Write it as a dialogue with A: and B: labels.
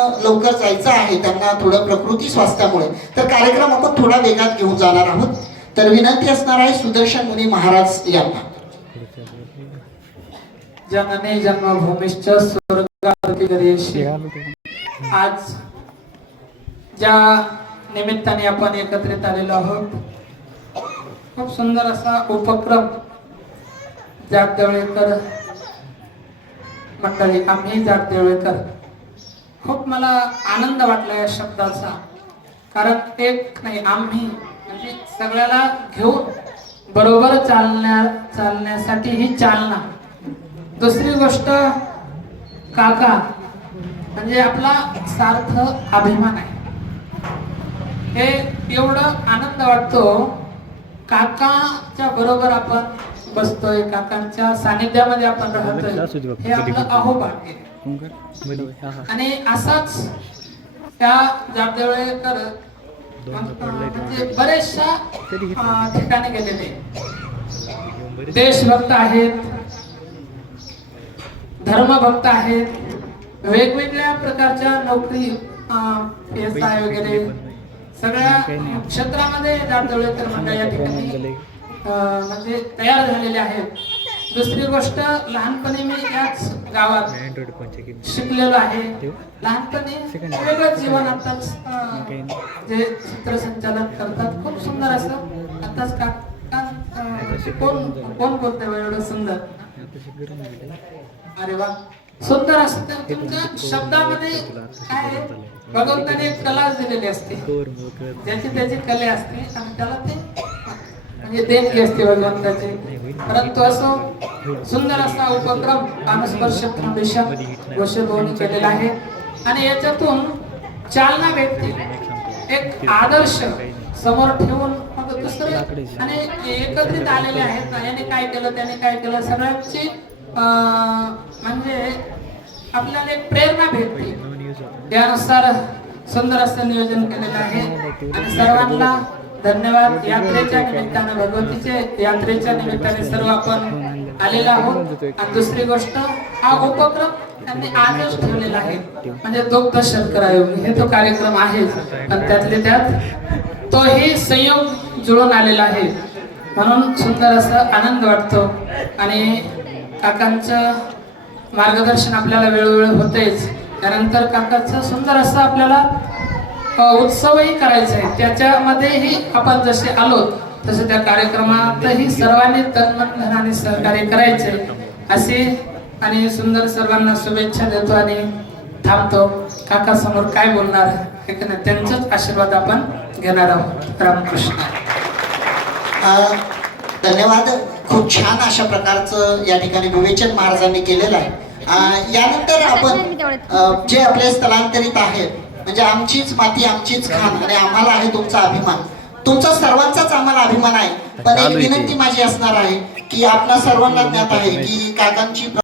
A: लवकर जायचं आहे त्यांना थोडं प्रकृती स्वास्थ्यामुळे. तर कार्यक्रम आपण थोडा वेगात घेऊन जाणार आहोत. तर विनंती असणार आहे सुदर्शन मुनी महाराज यांना.
B: जनने जन्मभूमीश्च स्वर्गावती आज ज्या निमित्ताने आपण एकत्रित आलेलो आहोत खूप सुंदर असा उपक्रम जागदेवळेकर मंडळी आम्ही जागदेवळेकर खूप मला आनंद वाटला या शब्दाचा. कारण एक नाही आम्ही म्हणजे सगळ्याला घेऊन बरोबर चालण्या चालण्यासाठी ही चालना. दुसरी गोष्ट काका म्हणजे आपला सार्थ अभिमान आहे. हे एवढं आनंद वाटतो काकाच्या बरोबर आपण बसतोय काकांच्या सानिध्यामध्ये आपण राहतोय हे आपलं अहोभाग्य. आणि असाच त्या जागदेवळेकर म्हणजे बरेचशा ठिकाणी गेलेले. देशभक्त आहेत. धर्मभक्त आहेत. वेगवेगळ्या प्रकारच्या नोकरी वगैरे सगळ्या क्षेत्रामध्ये जागदेवळेकर मंडळ या ठिकाणी म्हणजे तयार झालेले आहेत. दुसरी गोष्ट लहानपणी मी याच गावात शिकलेलो आहे. लहानपणी वेगळं जीवन आता जे चित्रसंचालन करतात खूप सुंदर असं. आताच का कोण कोण बोलतंय एवढं सुंदर? अरे वा सुंदर असत तुमच्या शब्दामध्ये काय भगवंताने एक कला दिलेली असते. ज्याची त्याची कले असते आणि त्याला ते म्हणजे देणगी असते भगवंताची. परंतु असं सुंदर असा उपक्रम मानसपर्श फाउंडेशन गोष्टी केलेला आहे. आणि याच्यातून चालना भेटते. एक आदर्श समोर ठेवून मग दुसरे आणि एकत्रित आलेले आहेत. याने काय केलं त्याने काय केलं? सगळ्यांची अं, म्हणजे आपल्याला एक प्रेरणा भेटते. त्यानुसार सुंदर असं नियोजन केलेलं आहे. आणि सर्वांना धन्यवाद. यात्रेच्या निमित्ताने भगवतीचे यात्रेच्या निमित्ताने सर्व आपण आलेलो आहोत. आणि दुसरी गोष्ट हा उपक्रम त्यांनी आजच ठेवलेला आहे. म्हणजे दुग्ध शर्करा योग हे तो कार्यक्रम आहे. पण त्यातले त्यात तोही संयोग जुळून आलेला आहे. म्हणून सुंदर असं आनंद वाटतो. आणि काकांचं मार्गदर्शन आपल्याला वेळोवेळी होतेच त्यानंतर काकाचं सुंदर असं आपल्याला उत्सवही करायचे. त्याच्यामध्येही आपण जसे आलो तसे त्या कार्यक्रमातही सर्वांनी तन्मन धनाने सहकार्य करायचे. असे आणि सुंदर सर्वांना शुभेच्छा देतो आणि थांबतो. काका समोर काय बोलणार हे का नाही, त्यांचाच आशीर्वाद आपण घेणार आहोत. रामकृष्ण.
A: धन्यवाद. खूप छान अशा प्रकारचं या ठिकाणी विवेचन महाराजांनी केलेलं आहे. यानंतर आपण जे आपले स्थलांतरित आहेत म्हणजे आमचीच माती आमचीच खाण आणि आम्हाला आहे तुमचा अभिमान. तुमचा सर्वांचाच आम्हाला अभिमान आहे. पण एक विनंती माझी असणार आहे की आपल्या सर्वांना ज्ञात आहे की काकांची